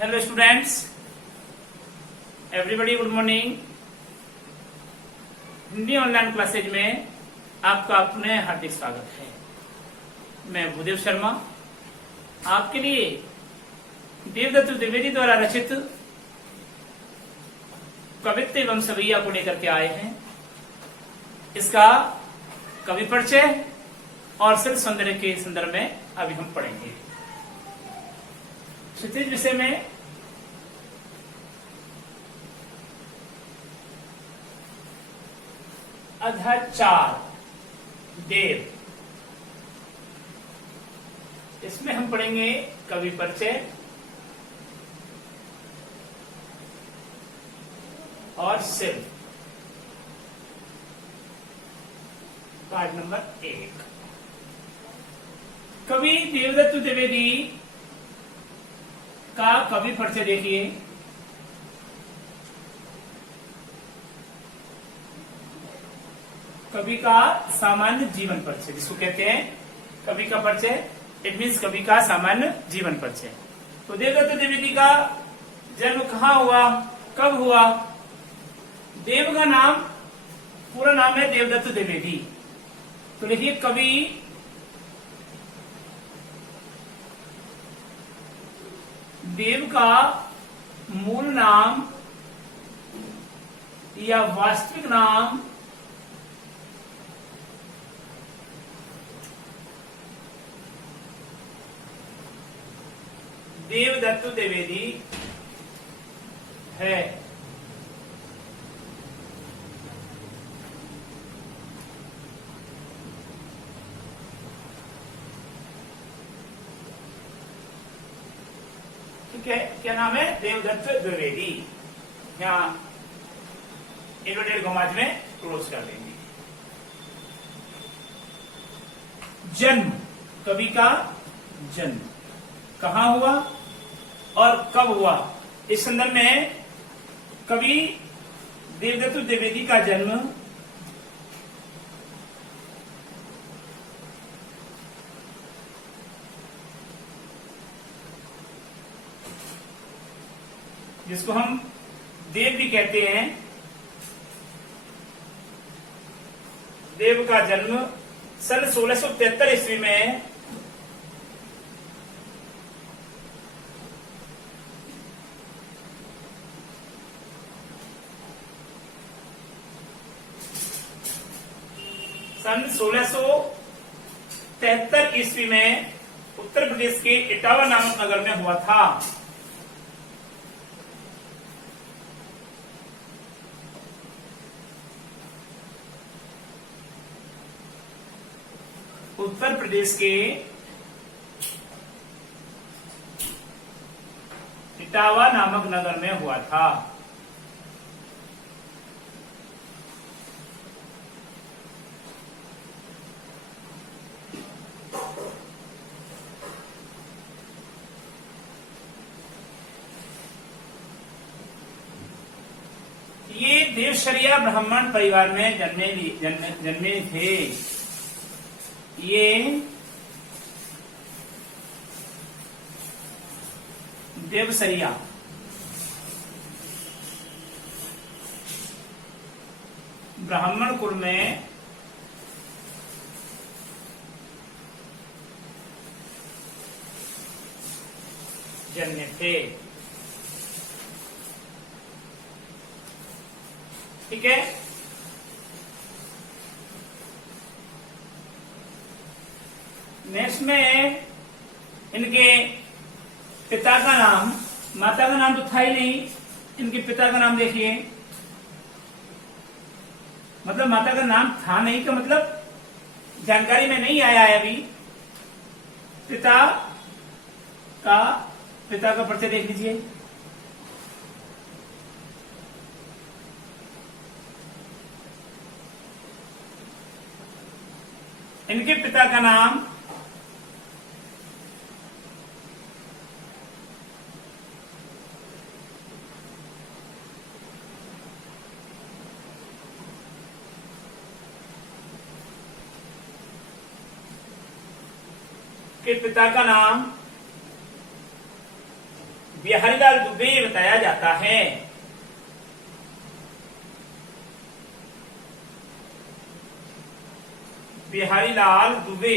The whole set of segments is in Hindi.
Hello students, everybody good morning. Hindi online classes में आपका अपने हार्दिक स्वागत है। मैं भूदेव शर्मा आपके लिए देवदत्त द्विवेदी द्वारा रचित कवित्व एवं सवैया को लेकर के आए हैं। इसका कवि परिचय और सिर्फ सौंदर्य के संदर्भ में अभी हम पढ़ेंगे। क्षितिज विषय में अध्याय 4 देव, इसमें हम पढ़ेंगे कवि परिचय और सिर्फ पार्ट नंबर 1। कवि देवदत्त द्विवेदी का कवि परिचय देखिए। कवि का सामान्य जीवन परिचय जिसको कहते हैं कवि का परिचय, इट मीन्स कवि का सामान्य जीवन परिचय। तो देवदत्त द्विवेदी का जन्म कहाँ हुआ, कब हुआ? देव का नाम, पूरा नाम है देवदत्त द्विवेदी। तो लिखिए कवि देव का मूल नाम या वास्तविक नाम देवदत्त द्विवेदी है। ठीक है, क्या नाम है? देवदत्त द्विवेदी। यहाँ इन्वर्टेड कॉमास में क्लोज कर देंगे। जन्म, कवि का जन्म कहाँ हुआ और कब हुआ, इस संदर्भ में कवि देवदत्त द्विवेदी का जन्म जिसको हम देव भी कहते हैं, देव का जन्म सन 1673 ईस्वी में सन 1673 ईस्वी में उत्तर प्रदेश के इटावा नामक नगर में हुआ था। उत्तर प्रदेश के इटावा नामक नगर में हुआ था। ये देवशरिया ब्राह्मण परिवार में जन्मे थे। ये देवसरिया ब्राह्मण कुल में जन्मे थे। ठीक है, नेक्स्ट में इनके पिता का नाम, माता का नाम तो था ही नहीं, इनके पिता का नाम देखिए। मतलब माता का नाम था नहीं का मतलब जानकारी में नहीं आया है अभी। पिता का परिचय देख लीजिए। इनके पिता का नाम बिहारीलाल दुबे बताया जाता है। बिहारीलाल दुबे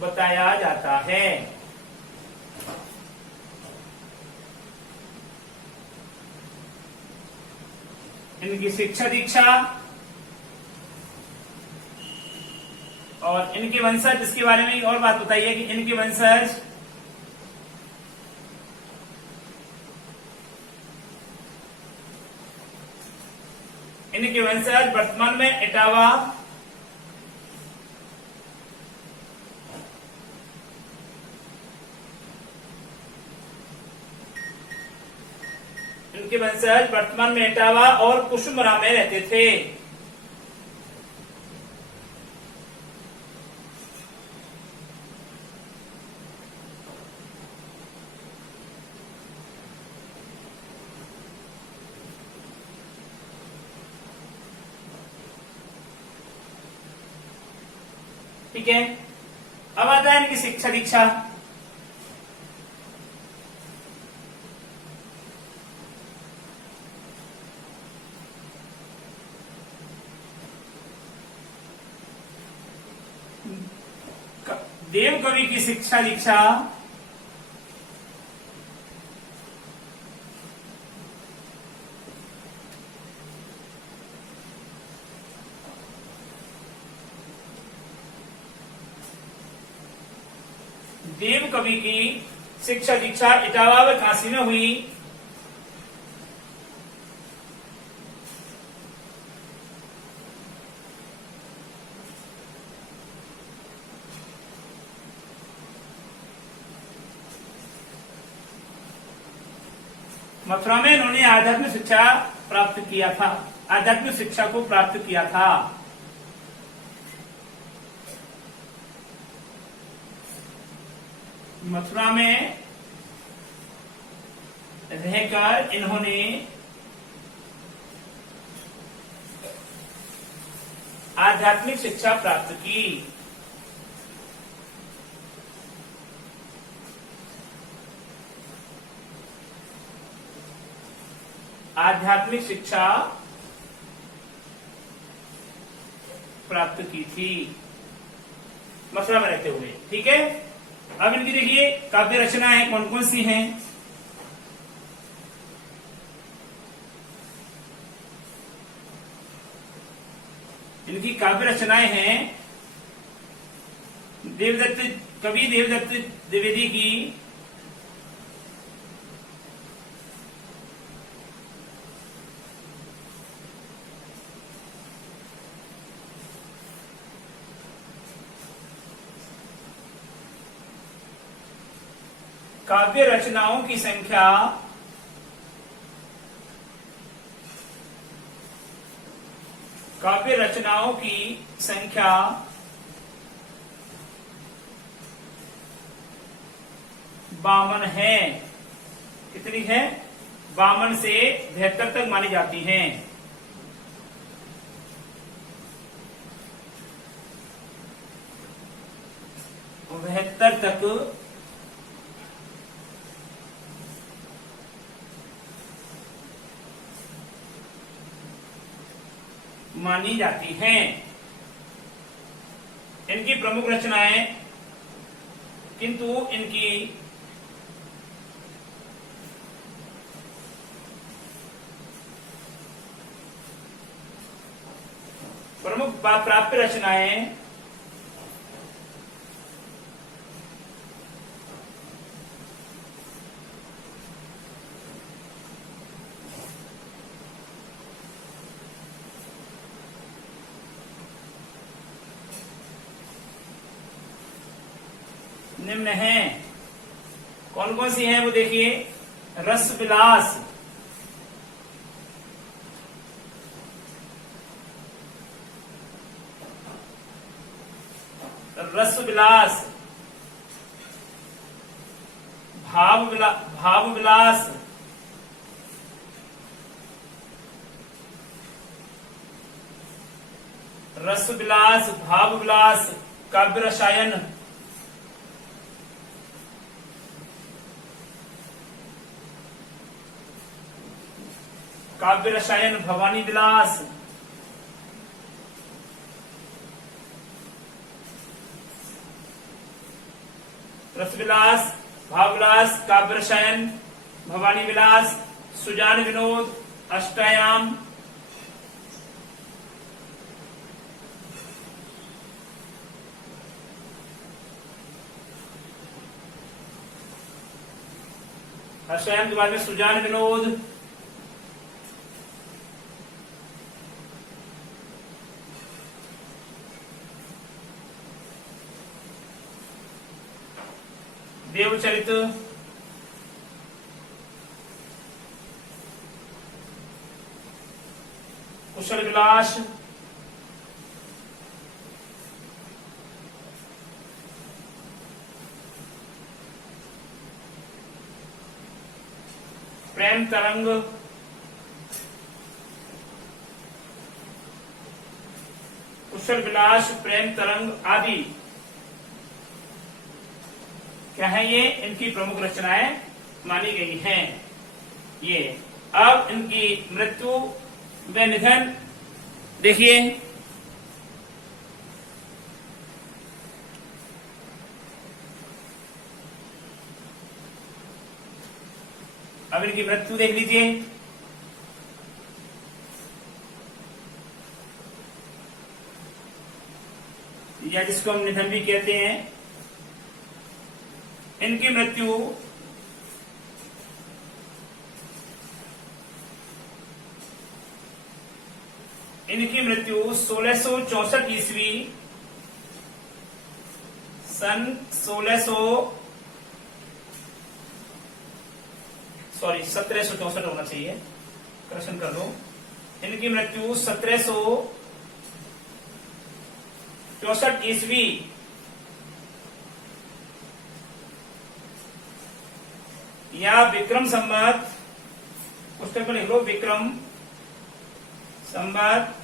बताया जाता है। इनकी शिक्षा दीक्षा और इनके वंशज, इसके बारे में एक और बात बताइए कि इनके वंशज वर्तमान में इटावा और कुशुमरा में रहते थे। ठीक है, अब आता है इनकी शिक्षा दीक्षा। देव कवि की शिक्षा दीक्षा देव कवि की शिक्षा दीक्षा इटावा व काशी में हुई। मथुरा में इन्होंने आध्यात्मिक शिक्षा प्राप्त किया था, आध्यात्मिक शिक्षा को प्राप्त किया था। मथुरा में रहकर इन्होंने आध्यात्मिक शिक्षा प्राप्त की। आध्यात्मिक शिक्षा प्राप्त की थी मथुरा में रहते हुए। ठीक है, अब इनकी देखिए काव्य रचनाएं कौन कौन सी हैं। इनकी काव्य रचनाएं हैं देवदत्त, कवि देवदत्त द्विवेदी की काव्य रचनाओं की संख्या काव्य रचनाओं की संख्या 52 है। कितनी है? 52 से 73 तक मानी जाती हैं। बहत्तर तक मानी जाती हैं। इनकी प्रमुख रचनाएं, किंतु इनकी प्रमुख प्राप्य रचनाएं निम्न हैं। कौन कौन सी हैं वो देखिए। रस विलास, रस विलास, भाव विलास, रस विलास, भाव विलास, काव्य रसायन, काव्य रसायन भवानी विलास, रसविलास, भावविलास, काव्य रसायन भवानी विलास, सुजान विनोद, अष्टायाम, अष्टायाम के बाद में सुजान विनोद, देवचरित, कुशल विलास, प्रेम तरंग, कुशल विलास, प्रेम तरंग आदि क्या है, ये इनकी प्रमुख रचनाएं मानी गई हैं। ये अब इनकी मृत्यु व निधन देखिए, अब इनकी मृत्यु देख लीजिए। या जिसको हम निधन भी कहते हैं, इनकी मृत्यु इनकी मृत्यु 1664 ईस्वी, सन 1764 होना चाहिए, करेक्शन कर दो। इनकी मृत्यु 1764 ईस्वी या विक्रम संवत, पुस्तक पर लिख लो विक्रम संवत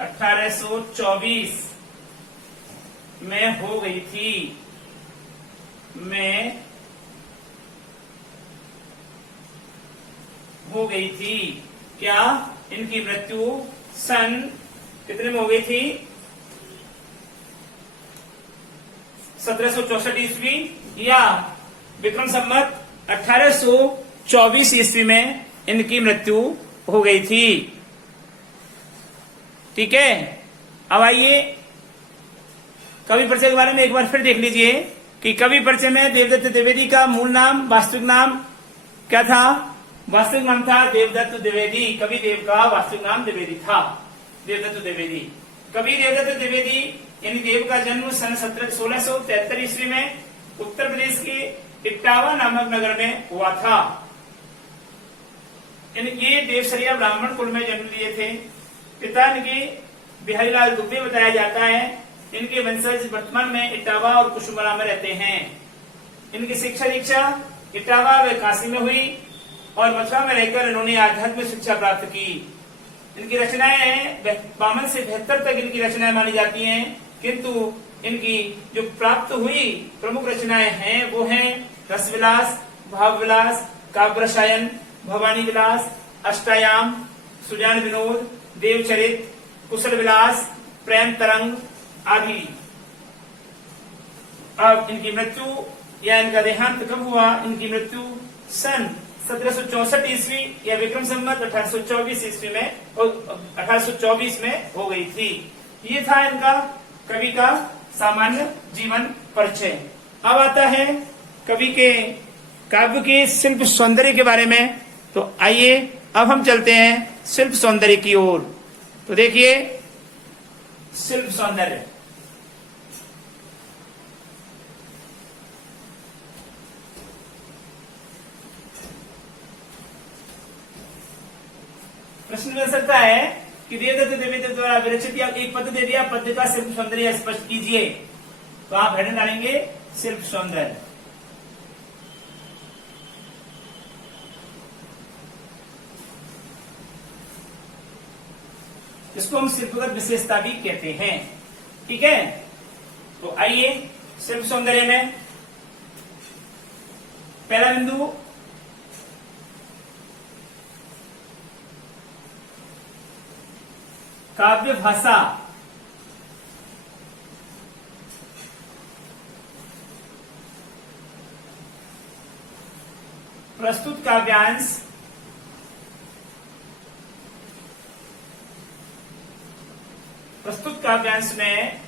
1824 में हो गई थी। क्या इनकी मृत्यु सन कितने में हो गई थी? 1764 ईस्वी या विक्रम संवत 1824 ईस्वी में इनकी मृत्यु हो गई थी। ठीक है, अब आइए कवि परिचय के बारे में एक बार फिर देख लीजिए कि कवि परिचय में देवदत्त द्विवेदी का मूल नाम, वास्तविक नाम क्या था? वास्तविक नाम था देवदत्त द्विवेदी। कवि देव का वास्तविक नाम द्विवेदी था, देवदत्त द्विवेदी। कवि देवदत्त द्विवेदी यानी देव का जन्म सन 1673 ईस्वी में उत्तर प्रदेश के इटावा नामक नगर में हुआ था। ये देवसरिया ब्राह्मण कुल में जन्म लिए थे। पिता इनके बिहारीलाल दुबे बताया जाता है। इनके वंशज वर्तमान में इटावा और कुसुमरा में रहते हैं। इनकी शिक्षा दीक्षा इटावा व काशी में हुई और मथुरा में रहकर इन्होंने आध्यात्मिक शिक्षा प्राप्त की। इनकी रचनाएं 52 से 72 तक इनकी रचनाएं मानी जाती हैं, किंतु इनकी जो प्राप्त हुई प्रमुख रचनाएं हैं वो हैं रसविलास, भावविलास, काव्य रसायन, भवानी विलास, अष्टायाम, सुजान विनोद, देवचरित, कुशल विलास, प्रेम तरंग आदि। अब इनकी मृत्यु या इनका देहांत कब हुआ? इनकी मृत्यु सन 1764 ईस्वी या विक्रम संवत 1824 ईस्वी में 1824 में हो गई थी। ये था इनका कवि का सामान्य जीवन परिचय। अब आता है कवि के काव्य के शिल्प सौंदर्य के बारे में। तो आइए अब हम चलते हैं शिल्प सौंदर्य की ओर। तो देखिए शिल्प सौंदर्य, प्रश्न मिल सकता है कि देवदत्त द्विवेदी द्वारा विरचित या एक पद दे दिया, पद का शिल्प सौंदर्य स्पष्ट कीजिए। तो आप हेडिंग डालेंगे शिल्प सौंदर्य। इसको हम शिल्पगत विशेषता भी कहते हैं। ठीक है, तो आइए शिल्प सौंदर्य में पहला बिंदु काव्य भाषा। प्रस्तुत काव्यांश में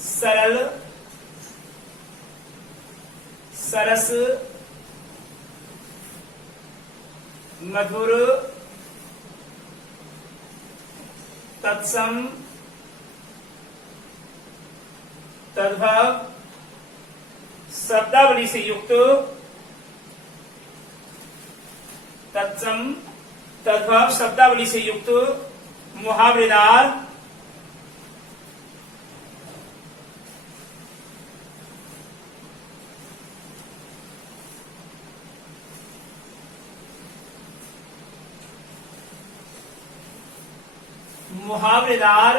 सरल, सरस, मधुर, तत्सम, तद्भव शब्दावली से युक्त, तत्सम तद्भव शब्दावली से युक्त मुहावरेदार, मुहावरेदार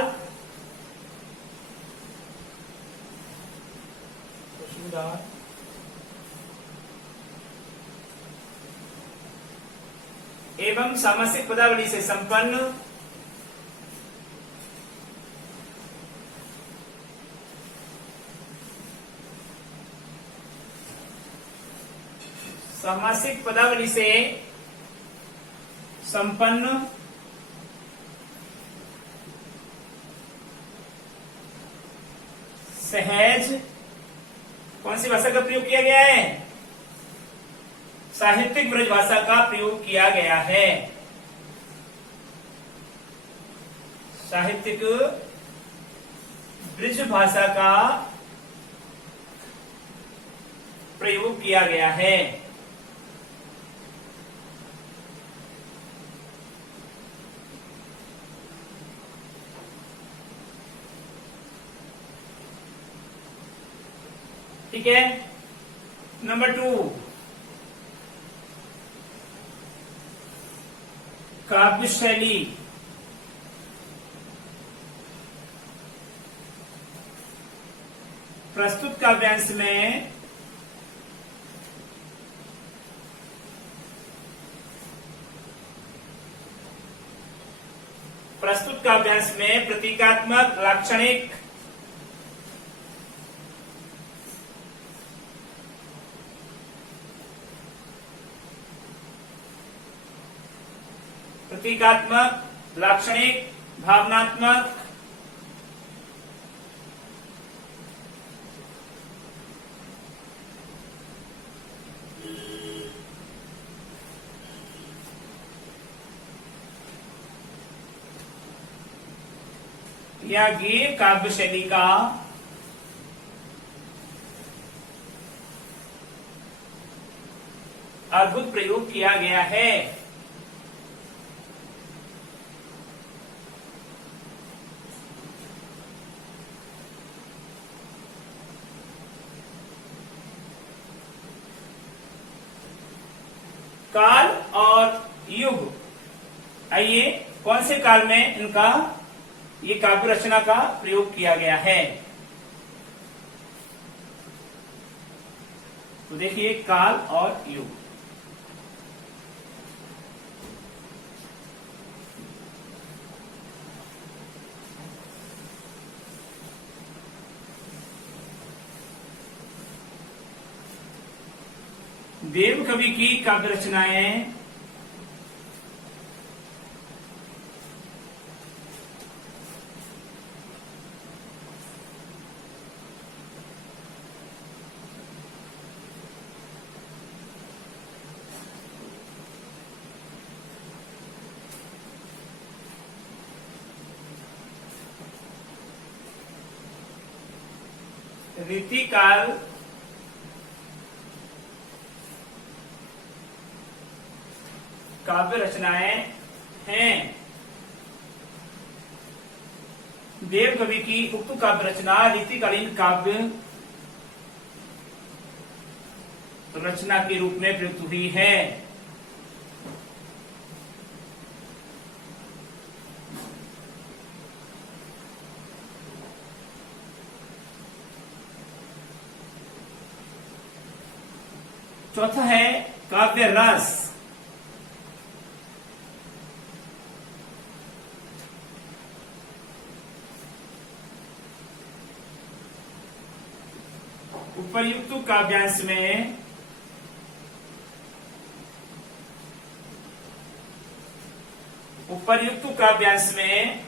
एवं सामासिक पदावली से संपन्न सामासिक पदावली से संपन्न सहज, कौन सी भाषा का प्रयोग किया गया है? साहित्यिक ब्रज भाषा का प्रयोग किया गया है। साहित्यिक ब्रज भाषा का प्रयोग किया गया है। ठीक है। नंबर 2 काव्य शैली। प्रस्तुत काव्यांश में प्रतीकात्मक, लाक्षणिक, भावनात्मक, या गीत काव्य शैली का अद्भुत प्रयोग किया गया है। काल और युग, आइए कौन से काल में इनका ये काव्य रचना का प्रयोग किया गया है? तो देखिए काल और युग। देव कवि की काव्य रचनाएं रीतिकाल, काव्य रचनाएं हैं। देव कवि की उक्त काव्य रचना रीतिकालीन काव्य रचना के रूप में प्रयुक्त हुई है। चौथा है काव्य रस। उपर्युक्त काव्यांश में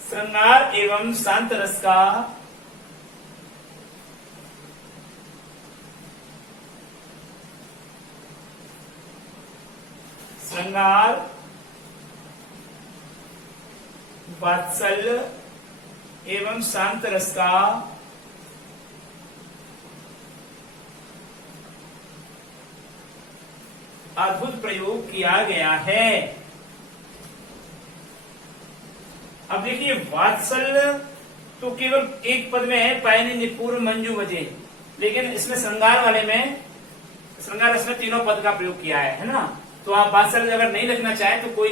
श्रृंगार एवं शांत रस का वात्सल्य एवं शांत रस का अद्भुत प्रयोग किया गया है। अब देखिए, वात्सल्य तो केवल एक पद में है, पायनी निपुर मंजू बजे, लेकिन इसमें श्रृंगार वाले में, श्रृंगार रस में तीनों पद का प्रयोग किया है ना। तो आप वात्सल्य अगर नहीं लिखना चाहे तो कोई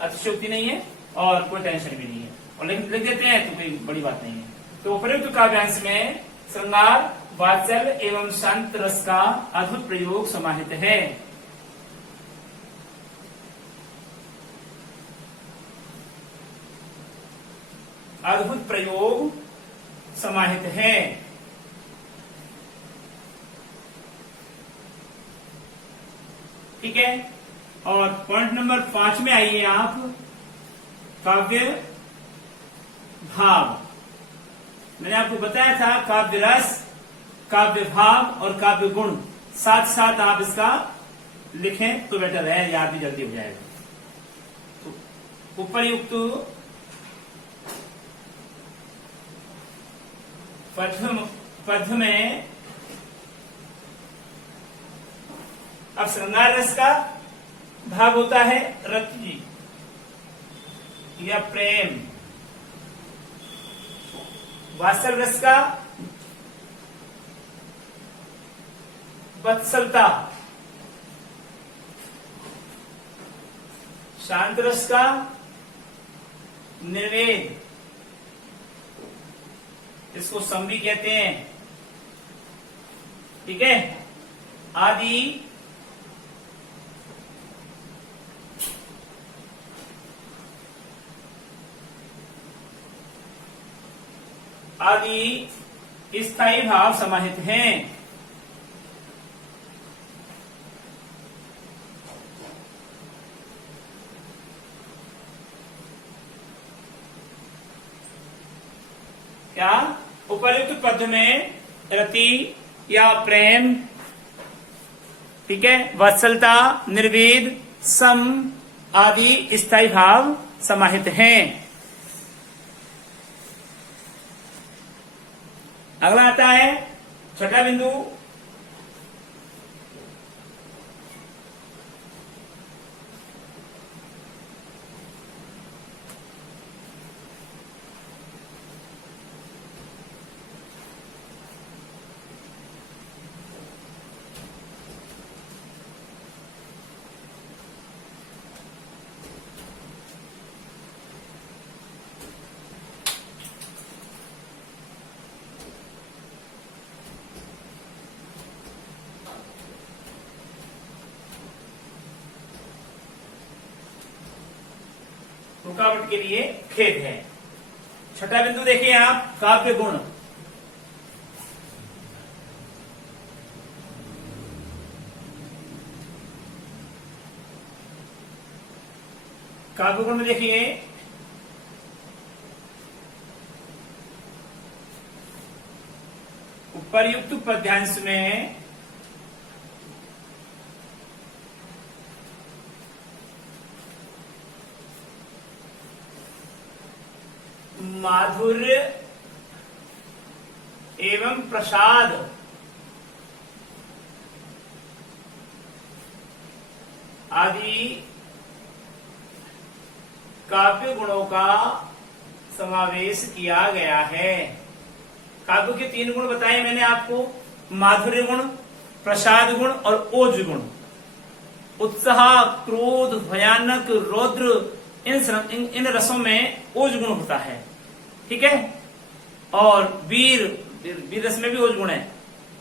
अतिशयोक्ति नहीं है और कोई टेंशन भी नहीं है, और लिख देते हैं तो कोई बड़ी बात नहीं है। तो उपर्युक्त काव्यांश में श्रृंगार, वात्सल्य एवं शांत रस का अद्भुत प्रयोग समाहित है। अद्भुत प्रयोग समाहित है। ठीक है, और पॉइंट नंबर 5 में आइए आप, काव्य भाव। मैंने आपको बताया था काव्य रस, काव्य भाव और काव्य गुण साथ साथ आप इसका लिखें तो बेटर है, याद भी जल्दी हो जाएगा। तो उपर्युक्त पद में अब श्रृंगार रस का भाव होता है रति या प्रेम, वात्सल रस का वत्सलता, शांत रस का निर्वेद, इसको सम भी कहते हैं। ठीक है, आदि स्थायी भाव समाहित हैं। क्या उपर्युक्त पद में रति या प्रेम, ठीक है, वत्सलता, निर्वेद, सम आदि स्थायी भाव समाहित हैं। अगला आता है छठा बिंदु, रुकावट के लिए खेद है। छठा बिंदु देखिए आप, काव्य गुण। काव्य गुण में देखिए उपर्युक्त पद्यांश में माधुर्य एवं प्रसाद आदि काव्य गुणों का समावेश किया गया है। काव्य के 3 गुण बताए मैंने आपको, माधुर्य गुण, प्रसाद गुण और ओज गुण। उत्साह, क्रोध, भयानक, रौद्र, इन रसों में ओज गुण होता है। ठीक है, और वीर रस में भी ओज गुण है।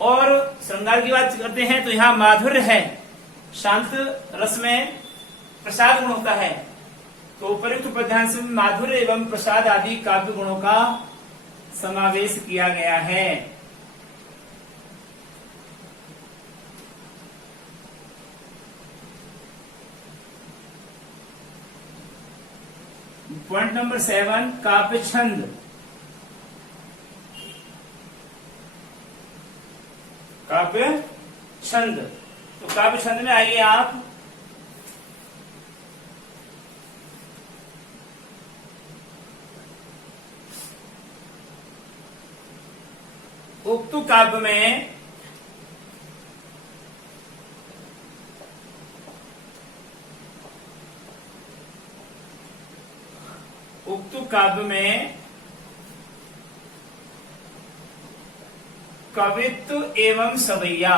और श्रृंगार की बात करते हैं तो यहाँ माधुर्य है, शांत रस में प्रसाद गुण होता है। तो उपयुक्त पद्यांश में माधुर्य एवं प्रसाद आदि काव्य गुणों का समावेश किया गया है। पॉइंट नंबर 7, काव्य छंद। काव्य छंद, तो काव्य छंद में आइए आप। उक्त काव्य में कवित्व एवं सवैया,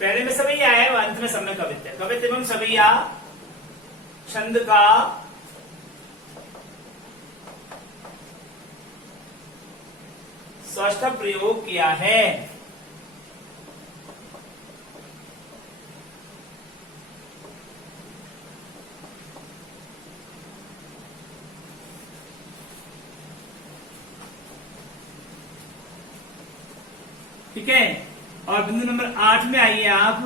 पहले में सवैया है, अंत में सब में कवित्व है। कवित्व एवं सवैया छंद का षष्ठ प्रयोग किया है। ठीक है, और बिंदु नंबर 8 में आइए आप।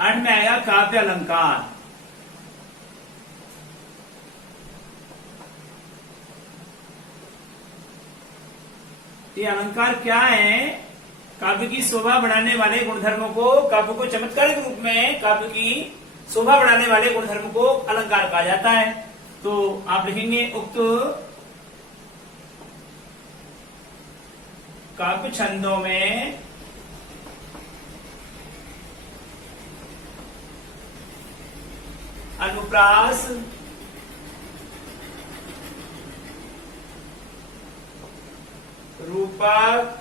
8 में आएगा काव्य अलंकार। ये अलंकार क्या है? काव्य की शोभा बढ़ाने वाले गुणधर्मों को, काव्य को चमत्कारिक रूप में काव्य की शोभा बढ़ाने वाले गुणधर्म को अलंकार कहा जाता है। तो आप लिखेंगे उक्त काव्य छंदों में अनुप्रास, रूपक,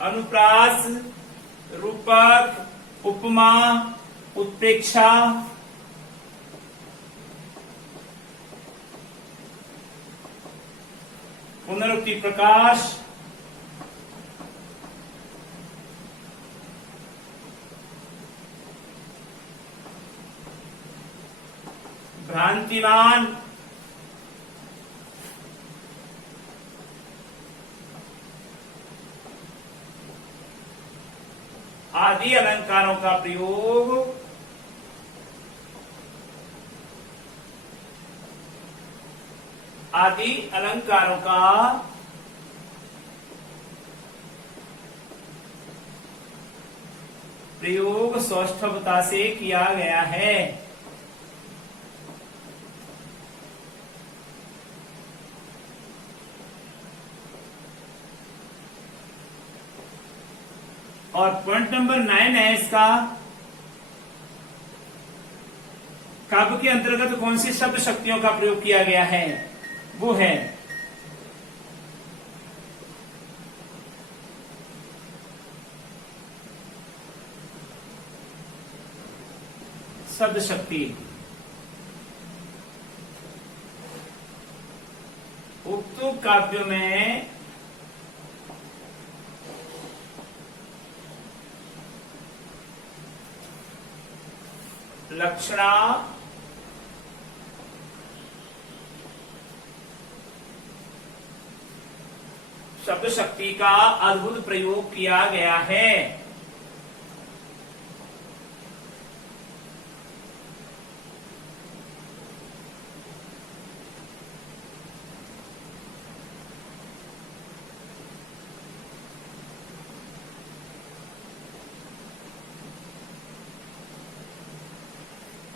अनुप्रास, रूपक, उपमा, उत्प्रेक्षा, पुनरुक्ति प्रकाश, भ्रांतिमान, आदि अलंकारों का प्रयोग सौष्ठवता से किया गया है। और पॉइंट नंबर 9 है इसका, काव्य के अंतर्गत कौन सी शब्द शक्तियों का प्रयोग किया गया है? वो है शब्द शक्ति। उक्त काव्य में लक्षणा, शब्द शक्ति का अद्भुत प्रयोग किया गया है।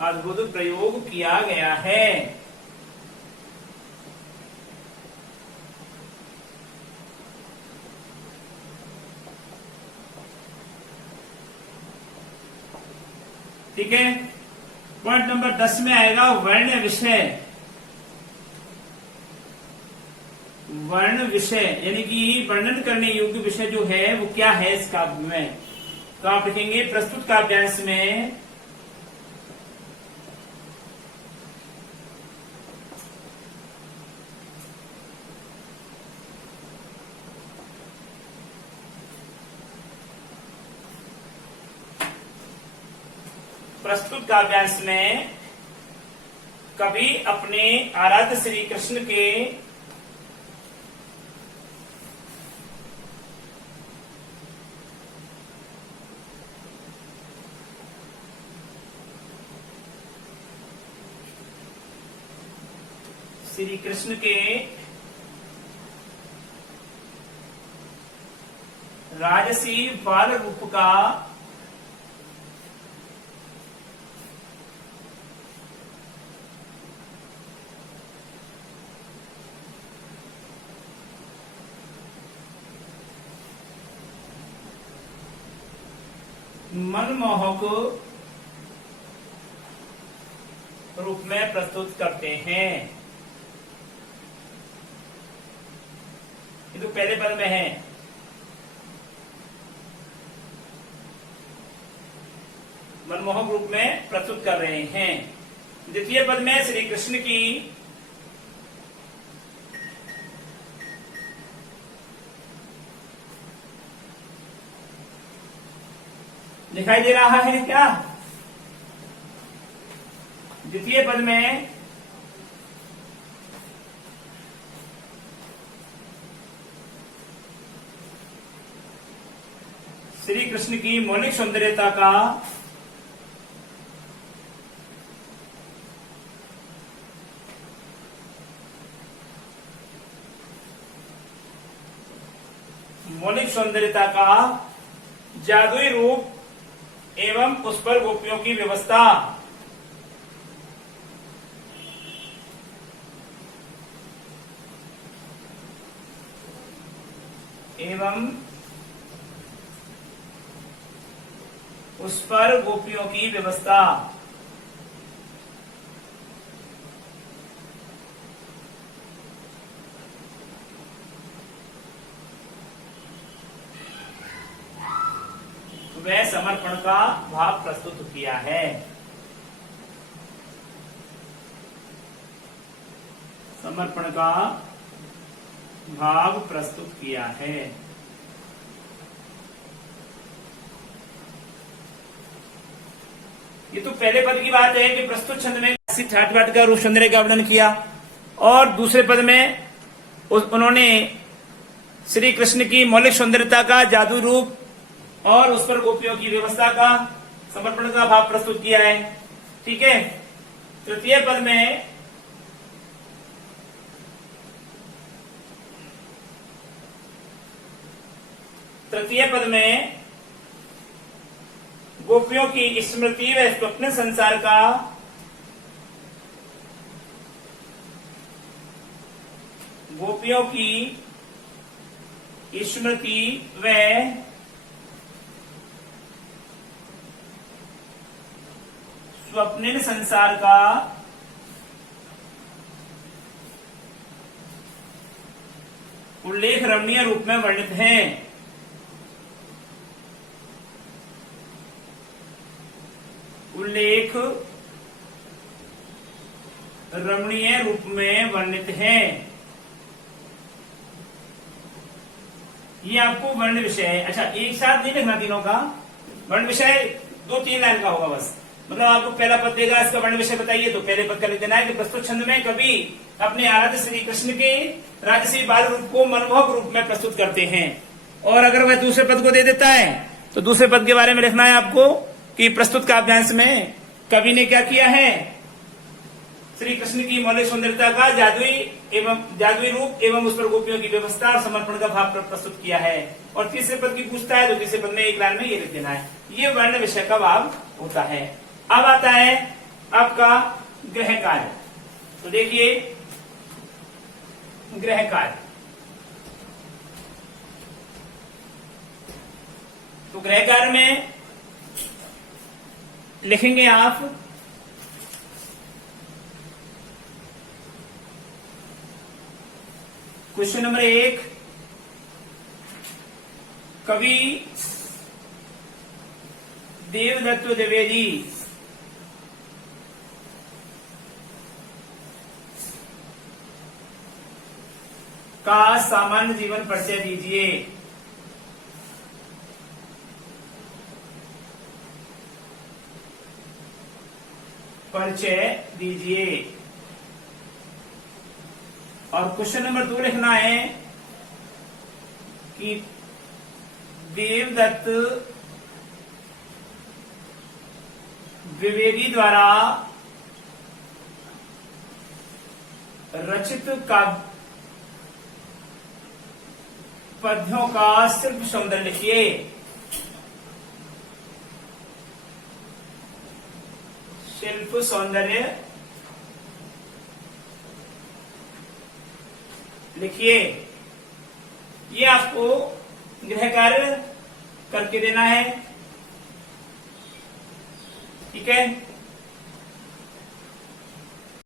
अद्भुत प्रयोग किया गया है। ठीक है, पॉइंट नंबर 10 में आएगा वर्ण विषय। वर्ण विषय यानी कि वर्णन करने योग्य विषय जो है वो क्या है इस काव्य में? तो आप लिखेंगे प्रस्तुत काव्यांश में प्रस्तुत काव्यांश में कवि अपने आराध्य श्री कृष्ण के राजसी बाल रूप का मनमोहक रूप में प्रस्तुत करते हैं। ये तो पहले पद में है। मनमोहक रूप में प्रस्तुत कर रहे हैं। द्वितीय पद में श्री कृष्ण की दिखाई दे रहा है क्या? द्वितीय पद में श्री कृष्ण की मौलिक सौंदर्यता का जादुई रूप एवं उस पर गोपियों की व्यवस्था एवं उस पर गोपियों की व्यवस्था वह समर्पण का भाव प्रस्तुत किया है। समर्पण का भाव प्रस्तुत किया है। ये तो पहले पद की बात है कि प्रस्तुत छंद में ठाट बाट का रूप सौंदर्य का वर्णन किया, और दूसरे पद में उन्होंने श्री कृष्ण की मौलिक सौंदर्यता का जादू रूप और उस पर गोपियों की व्यवस्था का समर्पण का भाव प्रस्तुत किया है। ठीक है। तृतीय पद में गोपियों की स्मृति व स्वप्न संसार का स्मृति व स्वप्निल संसार का उल्लेख रमणीय रूप में वर्णित है। उल्लेख रमणीय रूप में वर्णित है। ये आपको वर्ण विषय है। अच्छा, एक साथ नहीं लिखना तीनों का। वर्ण विषय 2-3 लाइन का होगा बस। मतलब आपको पहला पद देगा, इसका वर्ण विषय बताइए, तो पहले पद का लिख देना है कि प्रस्तुत छंद में कवि अपने आराध्य श्री कृष्ण के राजसी बाल रूप को मनमोहक रूप में प्रस्तुत करते हैं। और अगर वह दूसरे पद को दे देता है तो दूसरे पद के बारे में लिखना है आपको कि प्रस्तुत काव्यांश में कवि ने क्या किया है, श्री कृष्ण की मौलिक सौंदर्यता का जादुई रूप एवं उस पर गोपियों की व्यवस्था और समर्पण का भाव प्रस्तुत किया है। और तीसरे पद की पूछता है तो तीसरे पद में एक लाइन में ये लिख देना है। ये वर्ण विषय का भाव होता है। अब आता है आपका गृह कार्य। तो देखिए गृह कार्य, तो गृह कार्य में लिखेंगे आप क्वेश्चन नंबर 1, कवि देवदत्त द्विवेदी का सामान्य जीवन परिचय दीजिए। परिचय दीजिए। और क्वेश्चन नंबर 2 लिखना है कि देवदत्त द्विवेदी द्वारा रचित काव्य पद्यों का शिल्प सौंदर्य लिखिए। शिल्प सौंदर्य लिखिए। ये आपको गृह कार्य करके देना है, ठीक है।